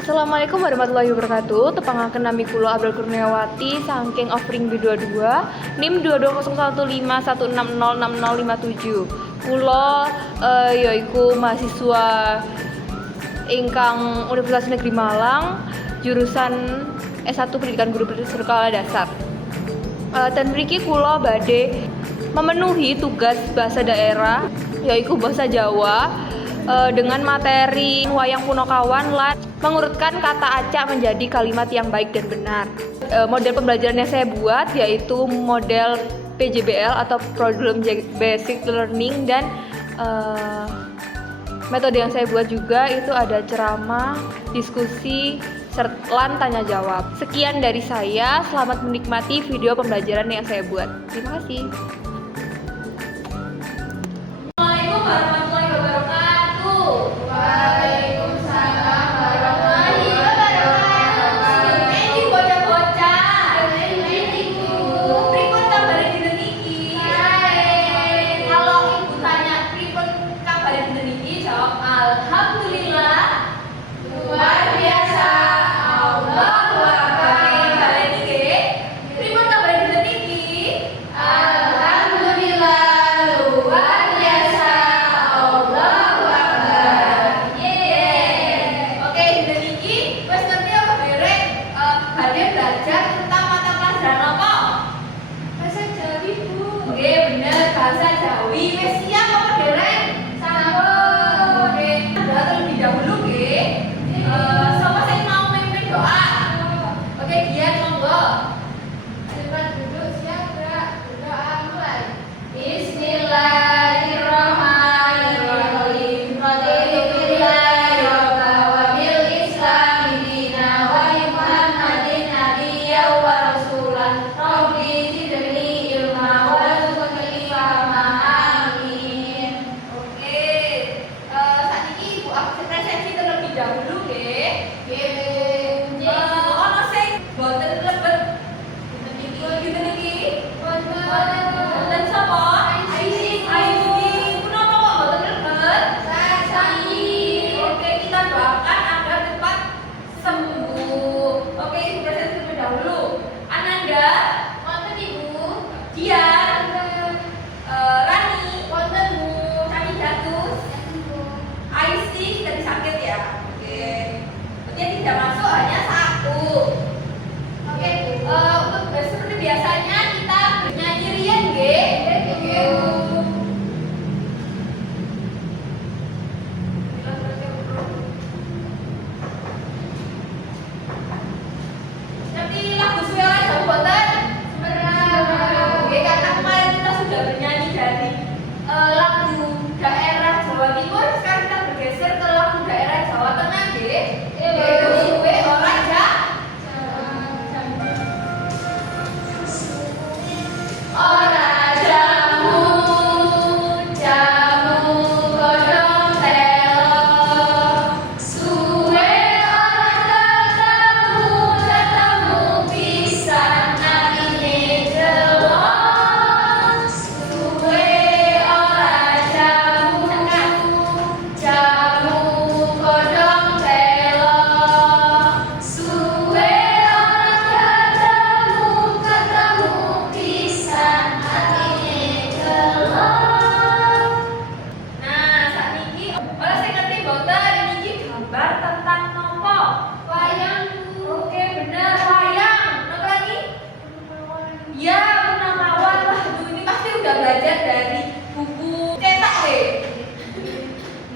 Assalamualaikum warahmatullahi wabarakatuh. Tepangaken nami kula Abdul Kurniawati saking offering B22 NIM 2201516066057. Kula yaiku mahasiswa ingkang Universitas Negeri Malang jurusan S1 Pendidikan Guru Berskala Dasar. Dan mriki kula badhe memenuhi tugas bahasa daerah yaitu bahasa Jawa dengan materi wayang punokawan lan mengurutkan kata acak menjadi kalimat yang baik dan benar. Model pembelajaran yang saya buat yaitu model PJBL atau Problem Basic Learning, dan metode yang saya buat juga itu ada ceramah, diskusi, lan tanya jawab. Sekian dari saya, selamat menikmati video pembelajaran yang saya buat. Terima kasih. Assalamualaikum warahmatullahi wabarakatuh. Waalaikumsalam warahmatullahi wabarakatuh. Ini bocah-bocah. Ibu, pripun kabare dinten iki? Kalau ibu tanya pripun kabare dinten iki, jawab alhamdulillah. Luar biasa. Allahu akbar. Balik iki. Pripun kabare dinten iki? Alhamdulillah. Luar biasa. Allahu akbar. Yeay. Oke, dinten iki wis ngerti apa derek badhe belajar tentang mata pelajaran apa? Bahasa Jawi, Bu. Oke, bener, bahasa Jawi. Wis siap apa derek? Sampun. Oke, terlebih dahulu nggih. Sapa sing mau mimpin doa? Oke, Dian monggo. Cepat duduk, siap, Kak. Doa mulai. Bismillahirrahmanirrahim. Alhamdulillahi wa bil Islam dina wa Muhammadin nabiyyan wa rasulan. Rabbi zidni ilma warzuqni fahma. Amin. Oke. Saiki Ibu aku presentasi terlebih dahulu nggih. Ono sing boten lebet dinten iki. Boten sapa? Aisy. Kenapa kok boten lebet? Sakit. Oke, kita doakan agar cepat sembuh. Oke, Ibu presentasi terlebih dahulu. Ananda, wonten Ibu. Dian, Rani, wonten Bu. Rani Datus, Aisy tadi sakit ya. Oke. Oke, tidak masuk hanya satu. Oke, untuk seperti biasanya kita bernyanyi rian nggih. Oke. Tapi lagu Suara Jawa boten? Oke, karena kemarin kita sudah bernyanyi dari lagu daerah Jawa Timur, sekarang kita bergeser ke lagu daerah Jawa Tengah nggih. Yaitu suwe ora ora jamu, jamu godhong telo. Suwe ora ketemu pisan atine jelo. Suwe ora jamu, jamu godhong telo. Suwe ora ketemu pisan atine jelo. Nah, sakniki ora sing ngerti boten niki gambar tentang nopo? Wayang, Bu. Oke, bener, wayang. Nopo lagi? Ya, Punokawan. Wah, Bu, ini pasti udah belajar dari buku cetak deh.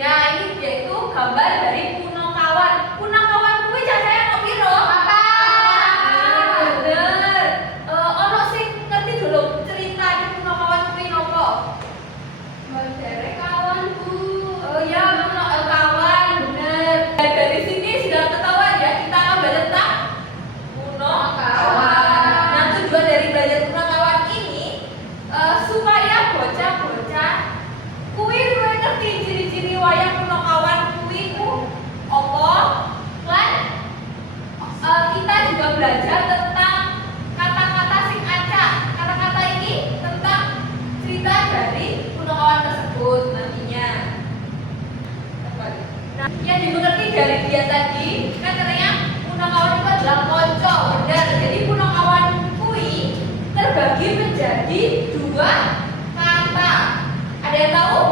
Nah, ini yaitu gambar dari Punokawan. Punokawan kuwi cacahnya kok piro? Bener. Ono sing ngerti dulu cerita di Punokawan kuwi nopo? Derek kawan, Bu. Oh ya, kawan, bener. Nah, dari sini sudah ketahuan ya kita ambil tentang Punokawan. Nah, tujuan dari belajar Punokawan ini supaya bocah-bocah kuwi ngerti ciri-ciri wayang Punokawan kuwi ku opo. Lan kita juga belajar tentang kata-kata sing acak. Kata-kata ini tentang cerita dari Punokawan tersebut nantinya. Nah, yang dimengerti dari dia tadi kan katanya terbagi menjadi dua kata. Ada yang tahu?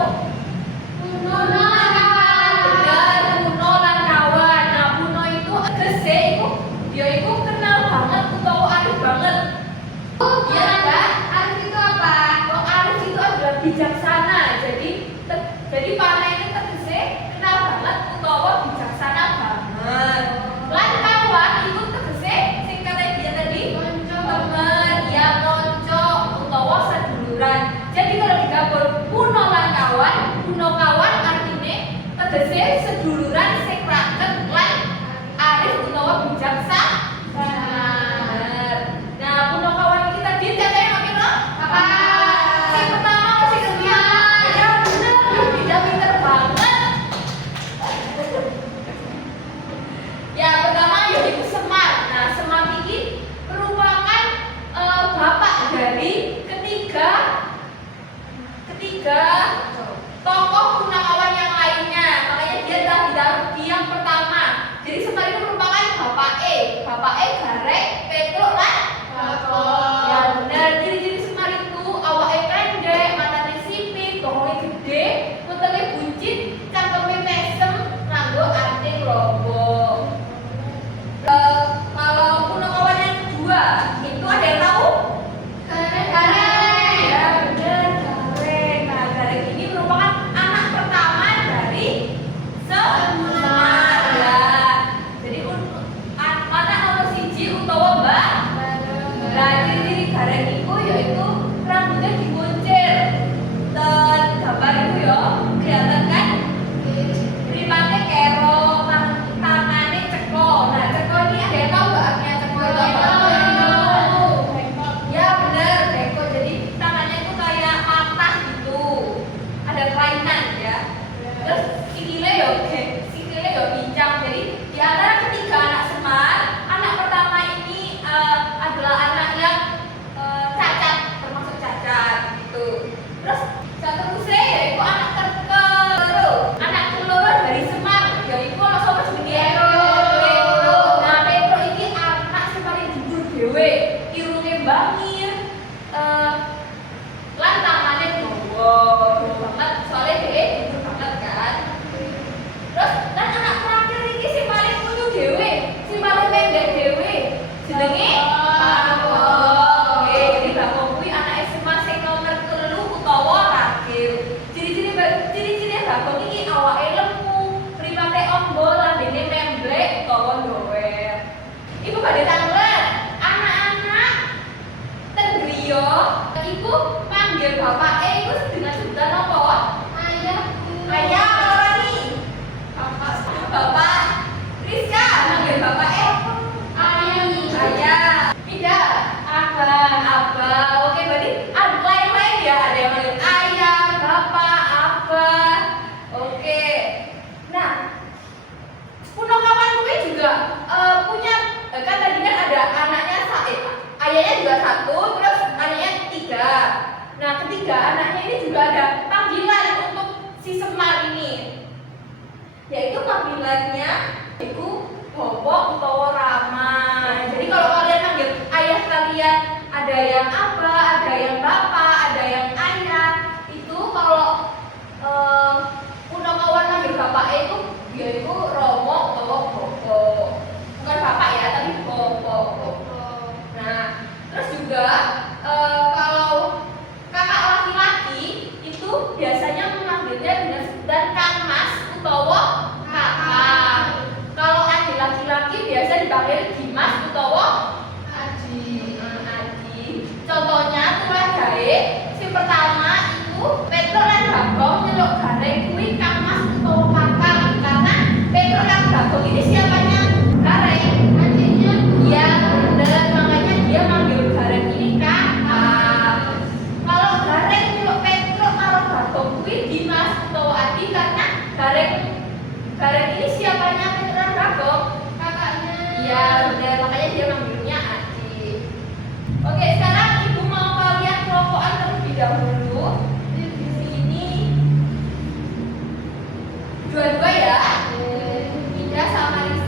Puno lan kawan. Benar, puno lan kawan. Nah, puno itu tegese iku ya iku kenal banget utawa arif banget. Iya enggak? Arif itu apa? Oh, arif itu adalah bijaksana. Jadi panah ini tegese kenal banget utawa bijaksana banget. Lan kawan itu tegese sing kata dia tadi temen, ya konco utawa seduluran. Jadi kalau digabung puno lan kawan, puno kawan artinya tegese seduluran sing raket lan arif utawa bijaksana. Nah, puno kawan iki tadi cacahnya piro? Apa? Sing pertama sing kedua. Ya bener, pinter banget. Ya pertama yaitu Semar. Nah, Semar ini merupakan bapak dari ketiga tokoh punakawan yang lainnya. Makanya dia telah ditaruh di yang pertama. Jadi Semar itu merupakan bapak Gareng, Petruk lan Bagong. Ya benar. Ciri-ciri Semar itu awake pendek, matane sipit, bohonge gede, wetenge buncit, cangkeme mesem, nganggo anting lombok. Kalau punakawan yang kedua itu ada yang tahu? Gareng. Ya benar, Gareng. Nah, Gareng ini merupakan anak pertama dari Semar. Ya. Jadi anak nomor siji utawa Mbak. Nah, ciri-ciri Gareng itu yaitu rambutnya dikuncir. Dan gambar itu ya kelihatan kan? Mripate kero, tangane ceko. Nah, ceko ini ada yang tahu nggak artinya ceko itu apa? Ya benar, beko. Jadi tangannya itu kayak patah gitu. Ada kelainan ya. Terus sikilnya ya pincang. Jadi di antara ketiga anak Semar, anak pertama ini adalah anak yang cacat, termasuk cacat gitu. Terus saterusé yaitu anak keloro dari Semar, yaitu ana sapa jenenge? Petro. Nah, Petro iki anak sing paling dhuwur dhewe, irunge bangir, lan tangane dawa banget, soalnya dhewe dhuwur banget kan. Terus dan anak terakhir iki sing paling unyu dhewe, sing paling pendek dhewe, jenenge Bagong. Jadi Bagong kuwi anak SMA sing nomor 3 utawa terakhir. Ciri-ciri Bagong iki awake lemu, mripate ombo, lambene memblek utawa ndower. Iku badhe tanglet, anak-anak ten griya iku panggil bapake iku dengan sebutan apa? Ayah ora nih. Bapak Rizka manggil bapake ayah. Tidak, abah. Oke, berarti lain-lain ya, ada yang manggil ayah, bapak, abah. Oke. Nah, punakawan gue juga punya kan tadi kan ada anaknya ayahnya juga 1, terus anaknya 3. Nah, ketiga anaknya ini juga ada panggilan untuk si Semar ini, yaitu panggilannya itu Bobo utawa Rama. Jadi kalau kalian manggil ayah kalian ada yang abah, ada yang bapak, ada yang ayah. Itu kalau punakawan manggil bapak itu yaitu Romo utawa Bobo. Bukan bapak ya, tapi Bobo. Nah, terus juga kalau kakak laki-laki itu biasanya memanggilnya dengan sebutan Kang Mas utawa Kakak. Kalau adik laki-laki biasa dipanggil Dimas utawa Aji. Contohnya tulah gawe sing pertama itu Petro lan Bagong nyeluk Gareng kuwi Kang Mas utawa Kakak, karena Petro lan Bagong ini siapanya? Gareng, adiknya. Ya benar, makanya dia manggil Gareng ini Kakak. Kalau Gareng nyeluk Petro karo Bagong kuwi Dimas utawa Adi, karena Gareng ini siapanya Petro lan Bagong? Kakaknya. Ya benar, makanya dia manggilnya Adi. Oke, sekarang ibu mau kalian kelompokan terlebih dahulu. Di sini dua-dua ya. Ida sama Risa.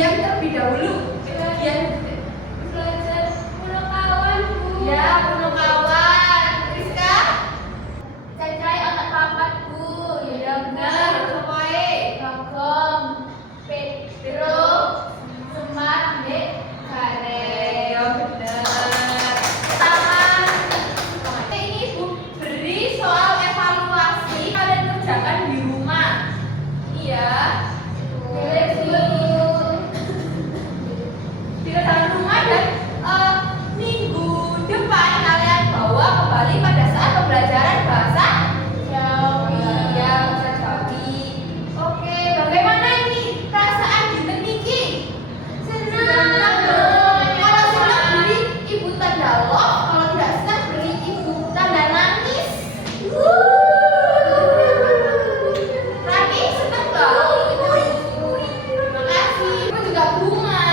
diam terlebih dahulu. Diam. Belajar pulau kawan, Bu. Ya, pulau kawan. Rizka? Cacai otak papat, Bu. Ya benar. Sopoe. Bagong, Pedro, Semar, Dek, Kare. Ya benar. Tangan. Ini Ibu beri soal evaluasi kalian kerjakan di rumah. Iya. Di dalam rumah dan minggu depan kalian bawa kembali pada saat pembelajaran bahasa Jawi. Iya, bahasa Jawi. Oke, bagaimana ini perasaan Dinten niki? Senang. Kalau senang beri ibu tanda love, kalau tidak senang beri ibu tanda nangis. Rani senang nggak? Terima kasih. Ibu juga bunga.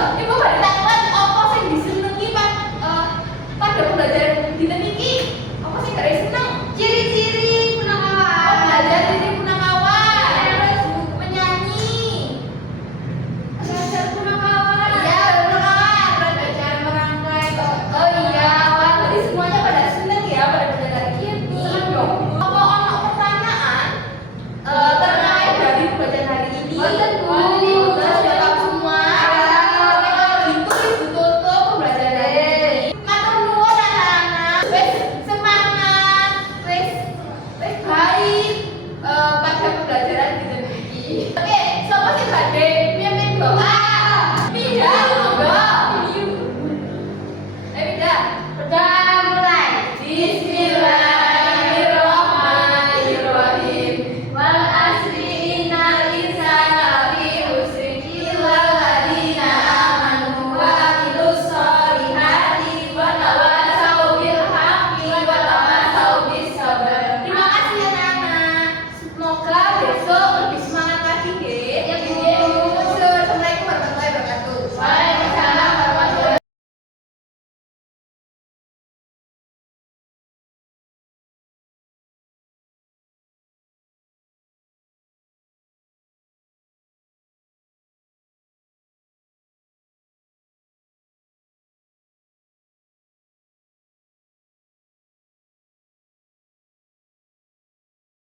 Ibu beri tanggapan apa sih disenengi pada pembelajaran Dinten niki? Apa sih gak seneng? Ciri-ciri Oh, punakawan. belajar dari punakawan. Terus, Bu. Menyanyi. Belajar punakawan. Iya, punakawan. Belajar merangkai. Oh iya, wah berarti semuanya pada seneng ya pada belajar hari ini. Seneng dong. Apa ono pertanyaan terkait dari pembelajaran hari ini? Boten, Bu.